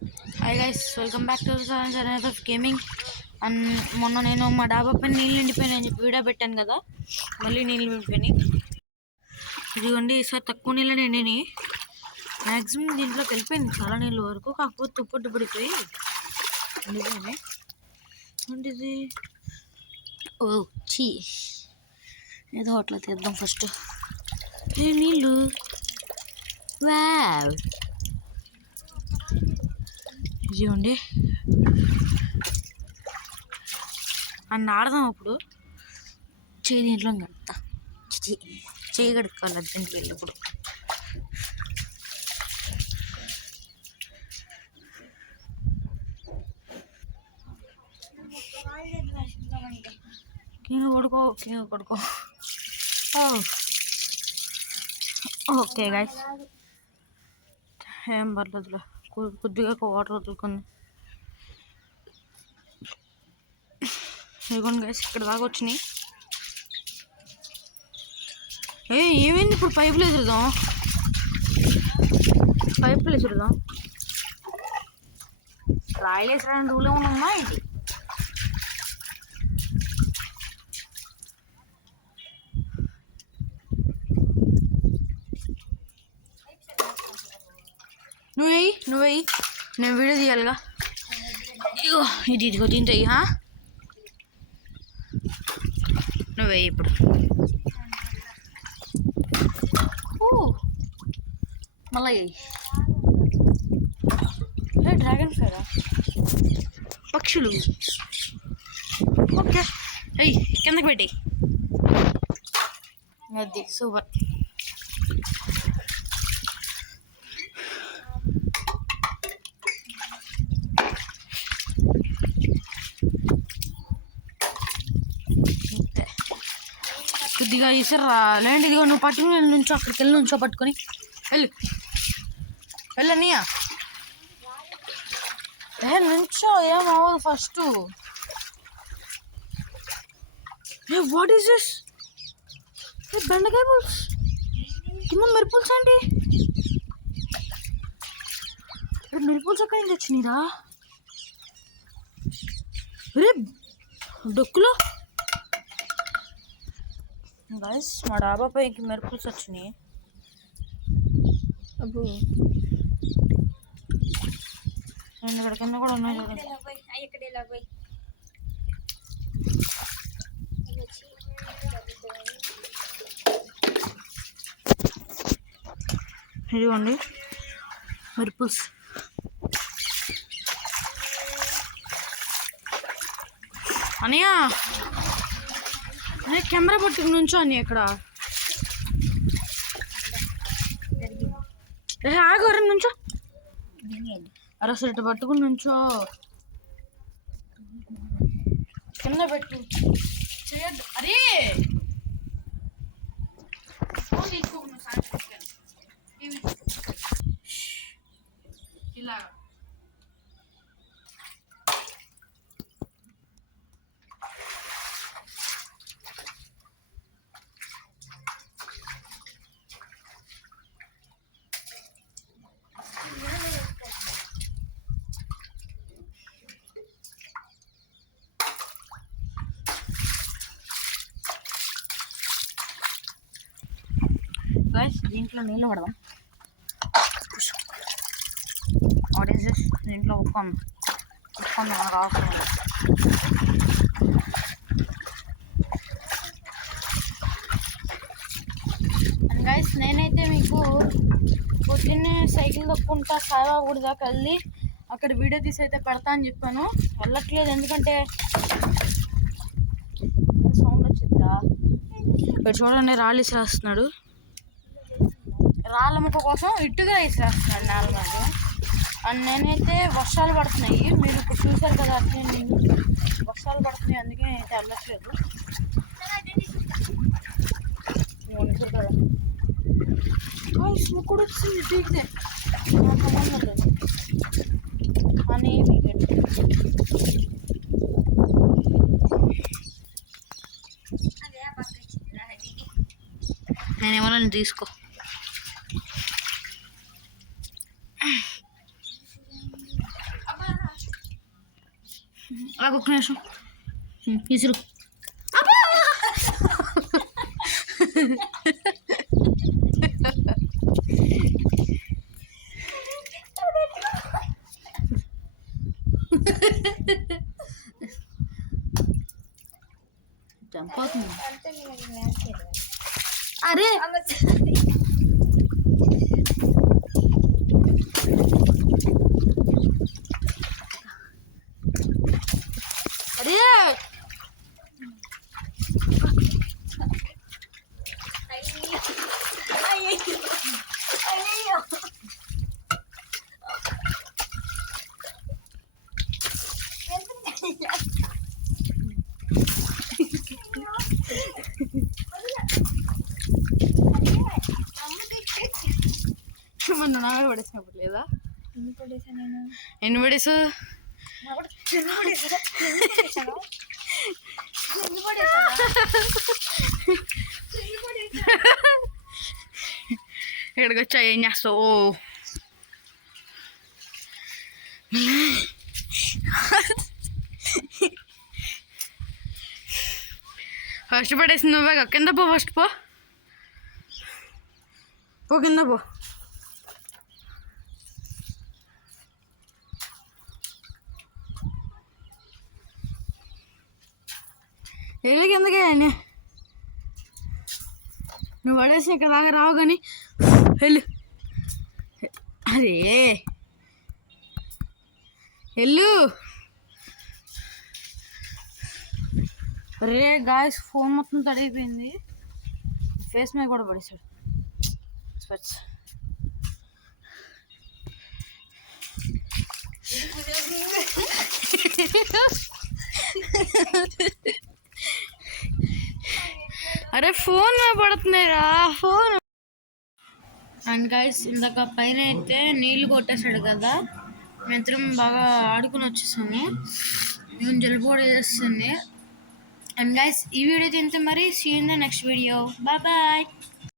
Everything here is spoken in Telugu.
Hi guys, welcome back to channel of gaming. And మొన్న నేను మా డాబా పైన నీళ్ళు నిండిపోయినాయని చెప్పి వీడియో పెట్టాను కదా, మళ్ళీ నీళ్ళు నిండిపోయినాయి. ఇదిగోండి, ఈసారి తక్కువ నీళ్ళు నిండినాయి. మ్యాక్సిమం దీంట్లోకి వెళ్ళిపోయింది చాలా నీళ్ళు వరకు, కాకపోతే తుప్పట్టు పడిపోయి నిండిపోయినాయి. ఏంటిది? ఓ చీ, ఏదో అట్లా తీద్దాం ఫస్ట్. నీళ్ళు వావ్, ఇదిగోండి. అన్న ఆడదాం. అప్పుడు చేయి దీంట్లో కడతా, చేయి కడుక్కోవాలి దీంట్లో వెళ్ళినప్పుడు. కింద కొడుకో. ఓకే గైస్, ఏం పర్లేదులే, కొద్దిగా వాటర్ వదులుకుంది. ఇదిగోండి గైస్, ఇక్కడ దాకా వచ్చినాయి. ఏమైంది ఇప్పుడు? పైపులు ఎదురుదాం, రాయలు వేసడానికి రూల్ ఏమైనా ఉందా ఏంటి? నువ్వేయి, నేను వీడియో తీయాలిగా. ఇదిగో దీంతో నువ్వే ఇప్పుడు. మళ్ళీ డ్రాగన్ ఫ్లైరా, పక్షులు. ఓకే, కిందకి పెట్టి అది సూపర్. కొద్దిగా ఈసారి రాలేండి. ఇదిగో నువ్వు పట్టుకుని నుంచో, అక్కడికి వెళ్ళి నుంచో, పట్టుకొని వెళ్ళనియా నుంచో, ఏం అవ్వదు ఫస్ట్. What is this? బెండకాయ పులుసు కింద మిరపులుసు అండి. మిరపులుసు ఎక్కడి నుంచి వచ్చినాయిరా? రే డొక్కులో గైస్, మా డాబా పైకి మిరపులుసు వచ్చినాయి. అబ్బో, నేను ఇక్కడ కింద కూడా ఉన్నాయి చూడండి. ఇదిగోండి మిరపులుసు. అనియా కెమెరా పట్టుకు నుంచో అని ఇక్కడ ఆగరం నుంచో, అరసట పట్టుకుని నుంచో, కింద పెట్టు చేయద్దు. అరే ఇలా గైస్, దీంట్లో నీళ్ళు పడదాం. What is this? దీంట్లో ఉప్పుకుందాం మనకు అవసరం. అండ్ గైస్, నేనైతే మీకు పొద్దున్నే సైకిల్ తొక్కుంటా సాయిబాబా గుడి దాకా వెళ్ళి అక్కడ వీడియో తీసి అయితే పెడతా అని చెప్పాను. వెళ్ళట్లేదు, ఎందుకంటే సౌండ్ వచ్చిందిరా. ఇక్కడ చూడండి, రాళ్ళు ఇసిరేస్తున్నాడు. రాళ్ళ ముక్క కోసం ఇట్టుగా వేసేస్తున్నాడు నేల మీద. అండ్ నేనైతే వర్షాలు పడుతున్నాయి, మీరు ఇప్పుడు చూసారు కదా, అట్లే నేను వర్షాలు పడుతున్నాయి, అందుకే అయితే వెళ్ళట్లేదు. కూడా వచ్చింది తీగితే అని నేనేమన్నా తీసుకో. ఒక్క నిమిషం విసురు. చంపోతుంది. అరే అరే మొన్న నాగ పడేసినప్పుడు లేదా? ఎన్ని పడేసు? ఇక్కడికి వచ్చా ఏం చేస్తావు? ఫస్ట్ పడేసింది నువ్వే. కింద పో, ఫస్ట్ పో కింద పో. వెళ్ళి కిందకే నువ్వు పడేసి ఇక్కడ దాకా రావు కానీ వెళ్ళు. అరే వెళ్ళు. అరే గాయస్ ఫోన్ మొత్తం తడిగిపోయింది. ఫేస్ మీద కూడా పడేసాడు స్పెట్స్. అరే ఫోన్ మీద పడుతున్నాయిరా ఫోన్. అండ్ గాయస్ ఇందాక పైన అయితే నీళ్ళు కొట్టేశాడు కదా, మేమిద్దరం బాగా ఆడుకుని వచ్చేసాము. మేము జలుబు కూడా చేస్తుంది. అండ్ గాయస్ ఈ వీడియో తింటే మరి see in the next video. Bye bye.